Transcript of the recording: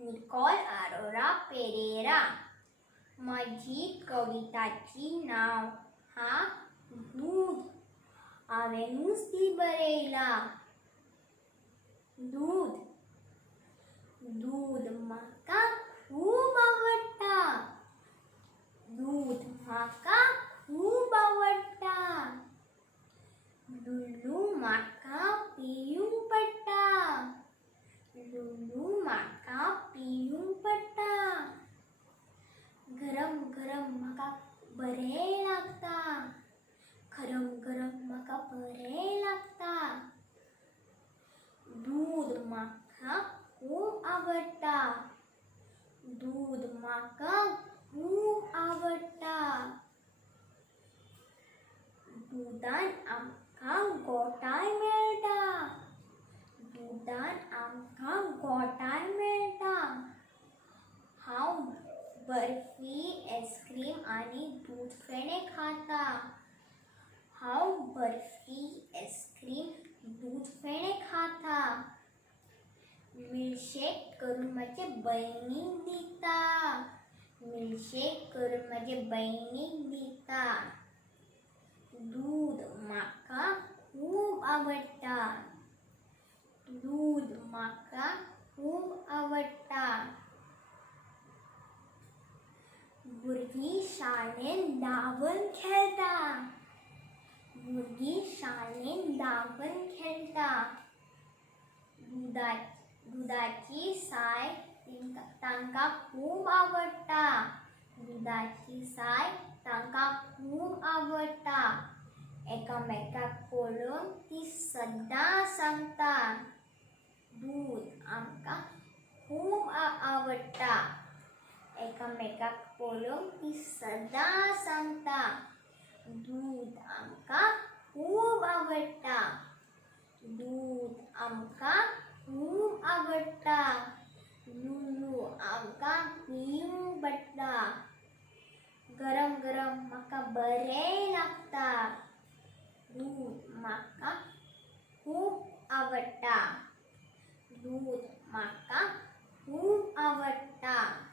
Nicole Arora Pereira. माझी कविताची नाव हा दूध. आवे नुस्ती बरेला. दूध. दूध म्हाका खूप आवडता. दूध म्हाका खूप आवडता. लुलू म्हाका पियूंक पडटा. लुलू म्हाका पियूंक पडटा. गरम गरम म्हाका बरें लागता. गरम गरम म्हाका बरें लागता. दूध म्हाका खूप आवडटा. दूध म्हाका खूप आवडटा. दुधान आमकां घोटाय मेळटा. दुधान आमकां घोटाय मेळटा. हांव बर्फी, आईस्क्रीम आनी दूध फेणे खाता. हांव बर्फी, आईस्क्रीम, दूध फेणे खाता. मिल्कशेक करून म्हजे भयणीक दिता. मिल्कशेक करून म्हजे भयणीक दिता. दूध म्हाका खूप आवडटा. दूध म्हाका खूप आवडटा. भुरगीं शाळेंत धांवून खेळटा. भुरगीं शाळेंत धांवून खेळटा. दुधाची साय तांकां खूप आवडटा. दुधाची साय तांकां खूप आवडटा. एकामेकाक पळोवन ती सदां सांगता. दूध आमकां खूप आवडटा. एकामेकाक पळोवन ती सदां सांगता. दूध आमकां खूप आवडटा. दूध आमकां खूप आवडटा. लुलू आमकां पियूंक पडटा. गरम गरम म्हाका बरें लागता. दूध म्हाका खूप आवडटा. दूध म्हाका खूप आवडटा.